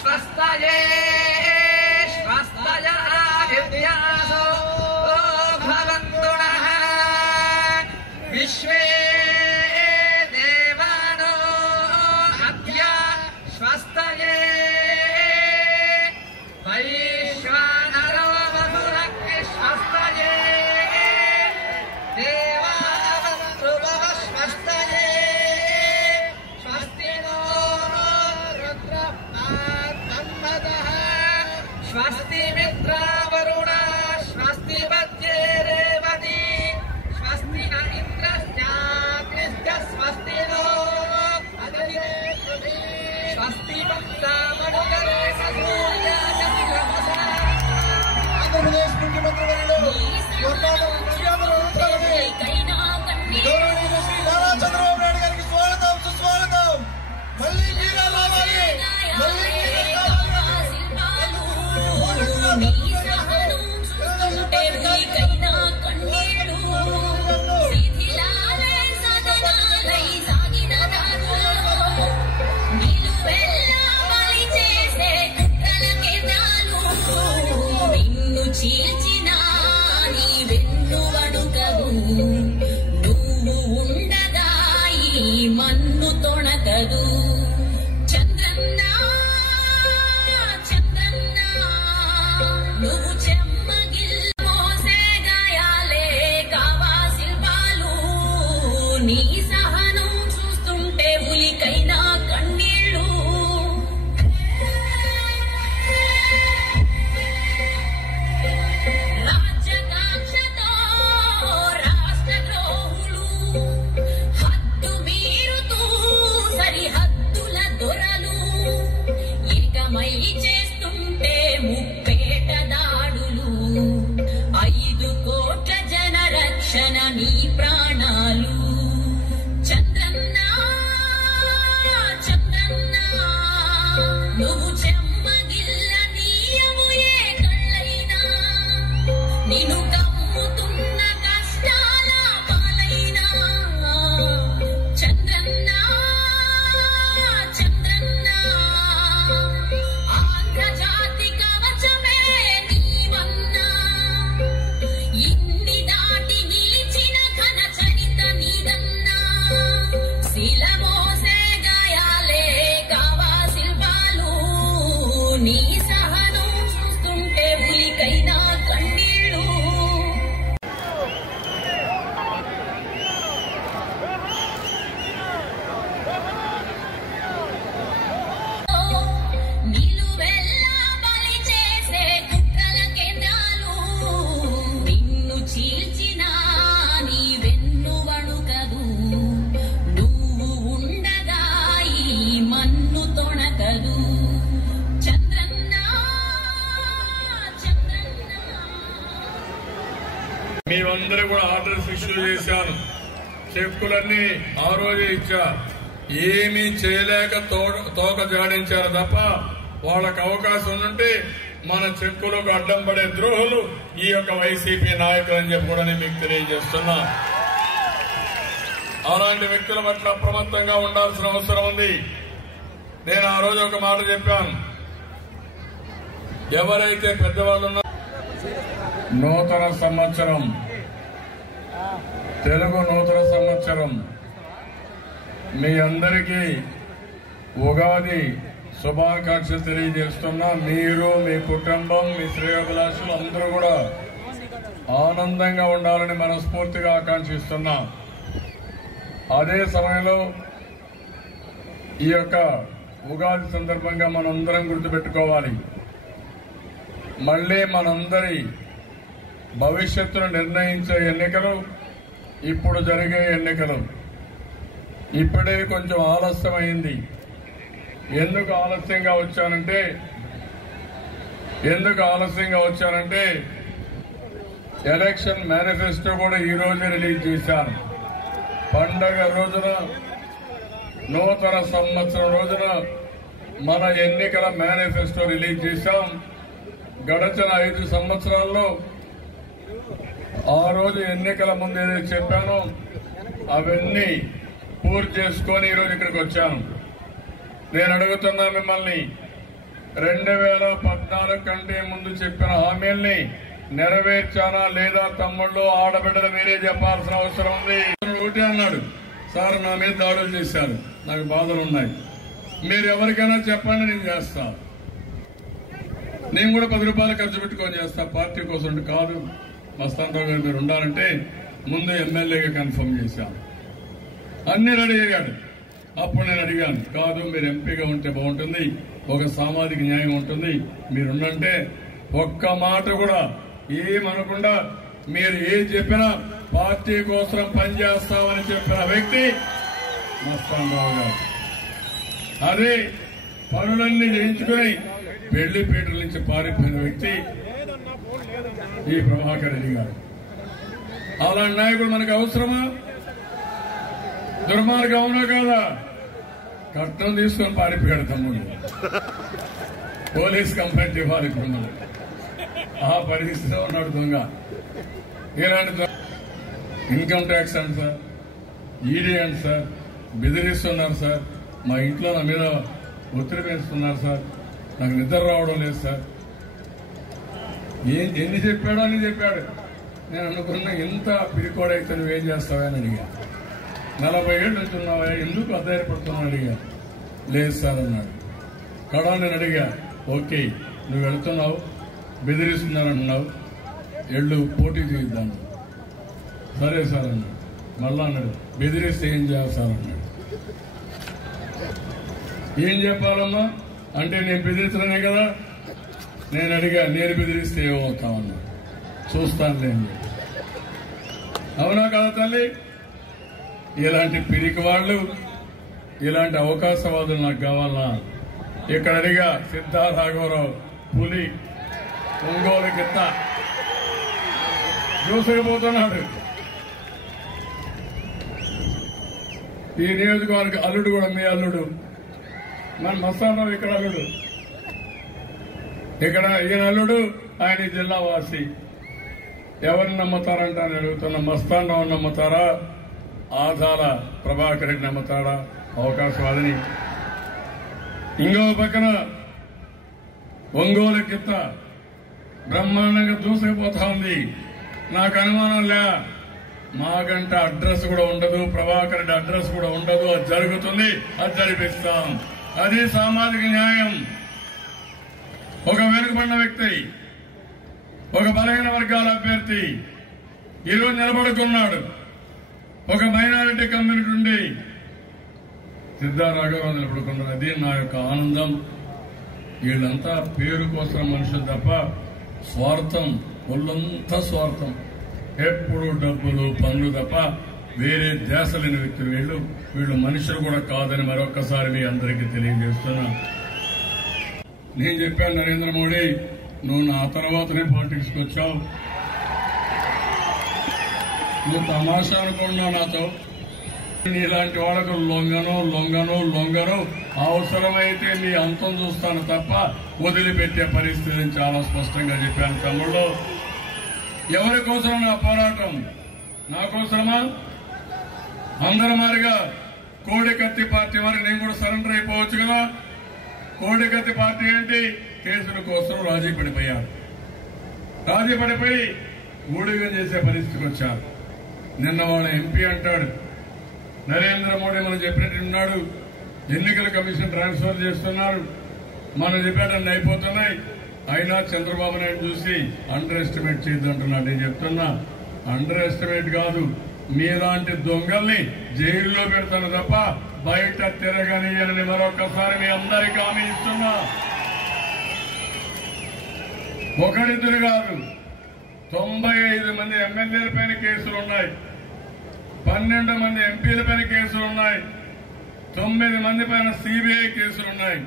स्वस्तये स्वस्तयव्या भगक्तुणः विश्वे fila మేమందరూ కూడా ఆర్డర్స్ ఇష్యూ చేశాను చెక్కులన్నీ ఆ రోజే ఇచ్చా. ఏమీ చేయలేక తో- తోక జాడించారు తప్ప వాళ్ళకు అవకాశం ఉంటే మన చెక్కులకు అడ్డం పడే ద్రోహులు ఈ యొక్క వైసీపీ నాయకులు అని చెప్పి కూడా మీకు తెలియజేస్తున్నా. అలాంటి వ్యక్తుల పట్ల అప్రమత్తంగా ఉండాల్సిన అవసరం ఉంది. నేను ఆ రోజు ఒక మాట చెప్పాను. ఎవరైతే పెద్దవాళ్ళు ఉన్నారో నూతన సంవత్సరం తెలుగు నూతన సంవత్సరం. మీ అందరికీ ఉగాది శుభాకాంక్షలు తెలియజేస్తున్నా. మీరు మీ కుటుంబం మీ శ్రేయోభిలాషులు అందరూ కూడా ఆనందంగా ఉండాలని మనస్ఫూర్తిగా ఆకాంక్షిస్తున్నా. అదే సమయంలో ఈ యొక్క ఉగాది సందర్భంగా మనందరం గుర్తుపెట్టుకోవాలి. మళ్ళీ మనందరి భవిష్యత్తును నిర్ణయించే ఎన్నికలు ఇప్పుడు జరిగే ఎన్నికలు. ఇప్పుడే కొంచెం ఆలస్యమైంది. ఎందుకు ఆలస్యంగా వచ్చానంటే ఎందుకు ఆలస్యంగా వచ్చానంటే ఎలక్షన్ మేనిఫెస్టో కూడా ఈ రిలీజ్ చేశాను పండగ రోజున నూతన సంవత్సరం రోజున మన ఎన్నికల మేనిఫెస్టో రిలీజ్ చేశాం. గడచిన ఐదు సంవత్సరాల్లో ఆ రోజు ఎన్నికల ముందు ఏదైతే చెప్పానో అవన్నీ పూర్తి చేసుకొని ఈరోజు ఇక్కడికి వచ్చాను. నేను అడుగుతున్నా మిమ్మల్ని రెండు వేల పద్నాలుగు కంటే ముందు చెప్పిన హామీల్ని నెరవేర్చానా లేదా తమ్ముళ్ళు ఆడబిడ్డలు మీరే చెప్పాల్సిన అవసరం ఉంది. ఒకటి అన్నాడు. సార్ నా మీద దాడులు చేశారు. నాకు బాధలు ఉన్నాయి. మీరు ఎవరికైనా చెప్పండి నేను చేస్తా. నేను కూడా పది రూపాయలు ఖర్చు పెట్టుకొని చేస్తా. పార్టీ కోసం కాదు. మస్తాన్ గారు మీరు ఉండాలంటే ముందు ఎమ్మెల్యేగా కన్ఫర్మ్ చేశాను. అన్ని రెడీ అయ్యాడు. అప్పుడు నేను అడిగాను కాదు మీరు ఎంపీగా ఉంటే బాగుంటుంది ఒక సామాజిక న్యాయం ఉంటుంది మీరుండంటే ఒక్క మాట కూడా ఏమనకుండా మీరు ఏం చెప్పినా పార్టీ కోసం పనిచేస్తామని చెప్పిన వ్యక్తి మస్తాన్ గారు. అదే పనులన్నీ చేయించుకుని పెళ్ళిపేటల నుంచి పారిపోయిన వ్యక్తి ఈ ప్రభాకర్ రెడ్డి గారు. అలాంటి నాయకుడు మనకు అవసరమా? దుర్మార్గం అవునా కాదా? కట్నం తీసుకొని పారిపోయాడు తమ్ముడు. పోలీస్ కంప్లైంట్ ఇవ్వాలి ఇప్పుడు మనం. ఆ పరిస్థితిలో ఉన్నాడు దొంగ. ఇలాంటి ఇన్కమ్ ట్యాక్స్ అండి సార్ ఈడీ అండి సార్ బెదిరిస్తున్నారు సార్. మా ఇంట్లో నా మీద ఒత్తిడి పెంచుతున్నారు సార్. నాకు నిద్ర రావడం లేదు సార్. ఏం ఎన్ని చెప్పాడో అని చెప్పాడు. నేను అనుకున్నా ఇంత పిరికోడైతే నువ్వేం చేస్తావని అడిగా. నలభై ఏళ్ళు వెళ్తున్నావా ఎందుకు అధైర్యపడుతున్నావు అడిగా. లేదు సార్ అన్నాడు. కడా నేను అడిగా ఓకే నువ్వు వెళ్తున్నావు బెదిరిస్తున్నారంటున్నావు ఎళ్ళు పోటీ చేద్దాను సరే సార్ అన్నాడు. మళ్ళా అన్నాడు బెదిరిస్తే ఏం చేయాలి సార్ అన్నాడు. ఏం చెప్పాలమ్మా? అంటే నేను బెదిరిస్తున్నానే కదా నేను అడిగా నేను బెదిరిస్తే ఏమవుతామన్నా చూస్తానులే చూస్తాను చెప్పి. అవునా కదా తల్లి? ఇలాంటి పిరికి వాళ్ళు ఇలాంటి అవకాశవాదులు నాకు కావాలన్నా ఇక్కడ అడిగా సిద్ధారాఘవరావు పులి ఒంగోలు కింద దూసుకుపోతున్నాడు ఈ నియోజకవర్గ అల్లుడు కూడా మీ అల్లుడు. మన మస్తానరావు ఇక్కడ అల్లుడు. ఇక్కడ ఈయన అల్లుడు ఆయన జిల్లావాసి జిల్లా వాసి. ఎవరిని నమ్ముతారంట అని అడుగుతున్న మస్తానరావు నమ్ముతారా? ఆధార ప్రభాకర్ రెడ్డి నమ్ముతాడా అవకాశవాదిని ఇంకో పక్కన ఒంగోలు కింద బ్రహ్మాండంగా దూసుకుపోతా ఉంది నాకు అనుమానం లే. మాకంటే అడ్రస్ కూడా ఉండదు ప్రభాకర్ రెడ్డి అడ్రస్ కూడా ఉండదు. అది జరుగుతుంది అది జరిపిస్తాం. అది సామాజిక న్యాయం. ఒక వెనుకబడిన వ్యక్తి ఒక బలహీన వర్గాల అభ్యర్థి ఈరోజు నిలబడుకున్నాడు ఒక మైనారిటీ కమ్యూనిటీ ఉండి సిద్ధారాఘవరావు నిలబడుకున్నాడు. అది నా యొక్క ఆనందం. వీళ్ళంతా పేరు కోసం మనుషులు తప్ప స్వార్థం ఒళ్ళంతా స్వార్థం. ఎప్పుడు డబ్బులు పనులు తప్ప వేరే దేశ లేని వ్యక్తులు వీళ్ళు. వీళ్ళు మనుషులు కూడా కాదని మరొక్కసారి మీ అందరికీ తెలియజేస్తున్నాను నేను చెప్పాను నరేంద్ర మోడీ నువ్వు నా తర్వాతనే పాలిటిక్స్కి వచ్చావు. నువ్వు తమాషా అనుకున్నావు నాతో. ఇలాంటి వాళ్ళకు లొంగను లొంగను లొంగను అవసరమైతే నీ అంతం చూస్తాను తప్ప వదిలిపెట్టే పరిస్థితిని చాలా స్పష్టంగా చెప్పాను తమ్ముళ్ళు. ఎవరి కోసం నా పోరాటం? నా కోసమా? అందరి మారిగా కోడికత్తి పార్టీ మరి నేను కూడా సరెండర్ అయిపోవచ్చు కదా? కోడిగతి పార్టీ ఏంటి? కేసుల కోసం రాజీ పడిపోయారు. రాజీ పడిపోయి ఊడిగం చేసే పరిస్థితికి వచ్చారు. నిన్న వాళ్ళ ఎంపీ అంటాడు నరేంద్ర మోడీ మనం చెప్పినట్టు ఉన్నాడు ఎన్నికల కమిషన్ ట్రాన్స్ఫర్ చేస్తున్నారు మనం చెప్పేటన్ని అయిపోతున్నాయి అయినా చంద్రబాబు నాయుడు చూసి అండర్ ఎస్టిమేట్ చేయొద్దంటున్నాడు నేను చెప్తున్నా అండర్ ఎస్టిమేట్ కాదు మీలాంటి దొంగల్ని జైల్లో పెడతాను తప్ప బయట తిరగనియని మరొకసారి మీ అందరికీ హామీ ఇస్తున్నా. ఒకరిద్దరు కాదు తొంభై ఐదు మంది ఎమ్మెల్యేల పైన కేసులు ఉన్నాయి. పన్నెండు మంది ఎంపీల పైన కేసులు ఉన్నాయి. తొమ్మిది మంది పైన సిబిఐ కేసులు ఉన్నాయి.